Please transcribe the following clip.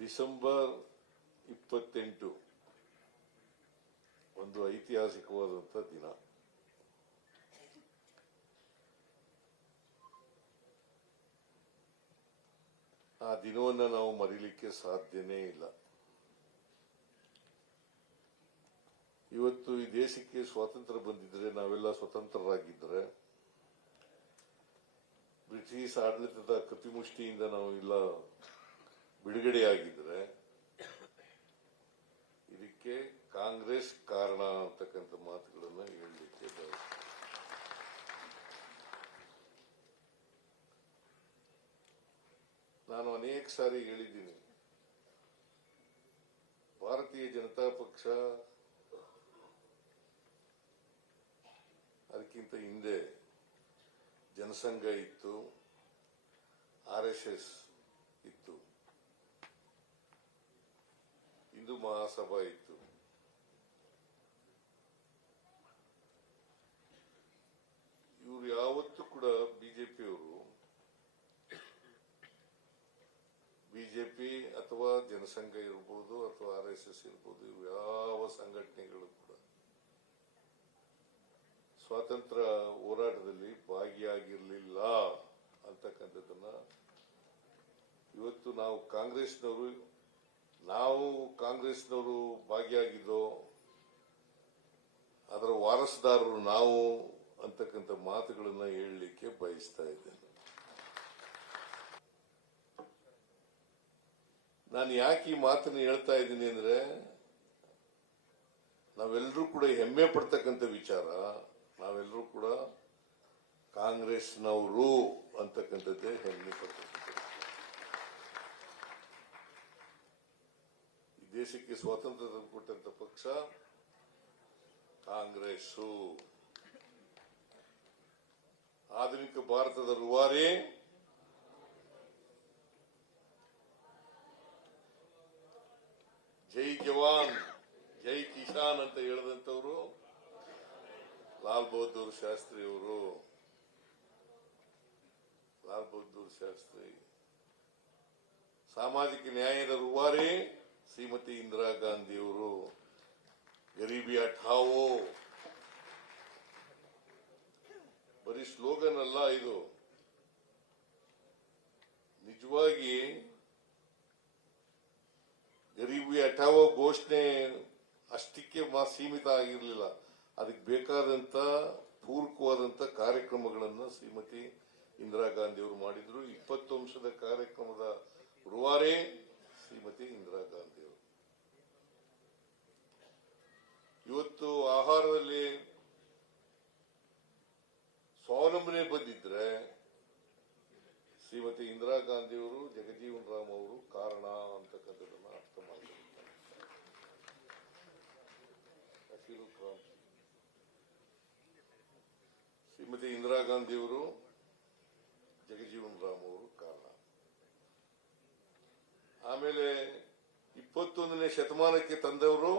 December 28 ಒಂದು ಐತಿಹಾಸಿಕವಾದಂಥ ದಿನ. ಆ ದಿನವನ್ನು ನಾವು ಮರೀಲಿಕ್ಕೆ ಸಾಧ್ಯನೇ ಇಲ್ಲ. ಇವತ್ತು ಈ ದೇಶಕ್ಕೆ ಸ್ವಾತಂತ್ರ್ಯ ಬಂದಿದ್ರೆ, ನಾವೆಲ್ಲ ಸ್ವತಂತ್ರರಾಗಿದ್ದರೆ, ಬ್ರಿಟಿಷ್ ಆಡಳಿತದ ಕಪಿಮುಷ್ಟಿಯಿಂದ ನಾವು ಇಲ್ಲ ಬಿಡುಗಡೆಯಾಗಿದ್ರೆ, ಇದಕ್ಕೆ ಕಾಂಗ್ರೆಸ್ ಕಾರಣ ಅಂತಕ್ಕಂಥ ಮಾತುಗಳನ್ನು ಹೇಳಲಿಕ್ಕೆ ಬಯಸ್ತೇನೆ. ನಾನು ಅನೇಕ ಸಾರಿ ಹೇಳಿದ್ದೀನಿ, ಭಾರತೀಯ ಜನತಾ ಪಕ್ಷ ಅದಕ್ಕಿಂತ ಹಿಂದೆ ಜನಸಂಘ ಇತ್ತು, RSS ಇತ್ತು, ಹಿಂದೂ ಮಹಾಸಭಾ ಇತ್ತು. ಇವರು ಯಾವತ್ತೂ ಕೂಡ ಬಿಜೆಪಿ ಅಥವಾ ಜನಸಂಘ ಇರ್ಬೋದು ಅಥವಾ RSS ಇರ್ಬೋದು, ಯಾವ ಸಂಘಟನೆಗಳು ಕೂಡ ಸ್ವಾತಂತ್ರ್ಯ ಹೋರಾಟದಲ್ಲಿ ಭಾಗಿಯಾಗಿರಲಿಲ್ಲ ಅಂತಕ್ಕಂಥದ್ದನ್ನ ಇವತ್ತು ನಾವು ಕಾಂಗ್ರೆಸ್ನವರು ಭಾಗಿಯಾಗಿದ್ದೋ ಅದರ ವಾರಸುದಾರರು ನಾವು ಅಂತಕ್ಕಂಥ ಮಾತುಗಳನ್ನ ಹೇಳಲಿಕ್ಕೆ ಬಯಸ್ತಾ ಇದ್ದೇನೆ. ನಾನು ಯಾಕೆ ಈ ಮಾತನ್ನು ಹೇಳ್ತಾ ಇದ್ದೀನಿ ಅಂದ್ರೆ, ನಾವೆಲ್ಲರೂ ಕೂಡ ಹೆಮ್ಮೆ ಪಡ್ತಕ್ಕಂಥ ವಿಚಾರ, ನಾವೆಲ್ಲರೂ ಕೂಡ ಕಾಂಗ್ರೆಸ್ನವರು ಅಂತಕ್ಕಂಥದ್ದೇ ಹೆಮ್ಮೆ ಪಡ್ತಕ್ಕಂಥ. ಈ ದೇಶಕ್ಕೆ ಸ್ವಾತಂತ್ರ್ಯ ತಂದುಕೊಟ್ಟಂತ ಪಕ್ಷ ಕಾಂಗ್ರೆಸ್ಸು. ಆಧುನಿಕ ಭಾರತದ ರೂವಾರಿ ಜೈ ಜವಾನ್ ಜೈ ಕಿಸಾನ್ ಅಂತ ಹೇಳಿದಂತವರು ಲಾಲ್ ಬಹದ್ದೂರ್ ಶಾಸ್ತ್ರಿ ಅವರು. ಲಾಲ್ ಬಹದ್ದೂರ್ ಶಾಸ್ತ್ರಿ. ಸಾಮಾಜಿಕ ನ್ಯಾಯದ ರೂವಾರಿ ಶ್ರೀಮತಿ ಇಂದಿರಾ ಗಾಂಧಿಯವರು. ಗರೀಬಿ ಹಠಾವೋ ಬರೀ ಸ್ಲೋಗನ್ ಅಲ್ಲ, ಇದು ನಿಜವಾಗಿ ಗರೀಬಿ ಹಠಾವೋ ಘೋಷಣೆ ಅಷ್ಟಕ್ಕೆ ಸೀಮಿತ ಆಗಿರಲಿಲ್ಲ. ಅದಕ್ಕೆ ಬೇಕಾದಂತ ಪೂರಕವಾದಂತ ಕಾರ್ಯಕ್ರಮಗಳನ್ನು ಶ್ರೀಮತಿ ಇಂದಿರಾ ಗಾಂಧಿ ಅವರು ಮಾಡಿದ್ರು. 20 ಅಂಶದ ಕಾರ್ಯಕ್ರಮದ ರೂವಾರಿ ಶ್ರೀಮತಿ ಇಂದಿರಾ ಗಾಂಧಿ ಅವರು. ಇವತ್ತು ಆಹಾರದಲ್ಲಿ ಸ್ವಾವಲಂಬನೆ ಬಂದಿದ್ರೆ ಶ್ರೀಮತಿ ಇಂದಿರಾ ಗಾಂಧಿ ಅವರು, ಜಗಜೀವನ್ ರಾಮ್ ಅವರು ಕಾರಣ ಅಂತಕ್ಕಂಥದ್ದನ್ನು ಅರ್ಥ ಮಾಡಿದ್ದಾರೆ. ಶ್ರೀಮತಿ ಇಂದಿರಾ ಗಾಂಧಿ ಅವರು, ಜಗಜೀವನ್ ರಾಮ್ ಅವರು ಕಾರಣ. ಆಮೇಲೆ 21ನೇ ಶತಮಾನಕ್ಕೆ ತಂದವರು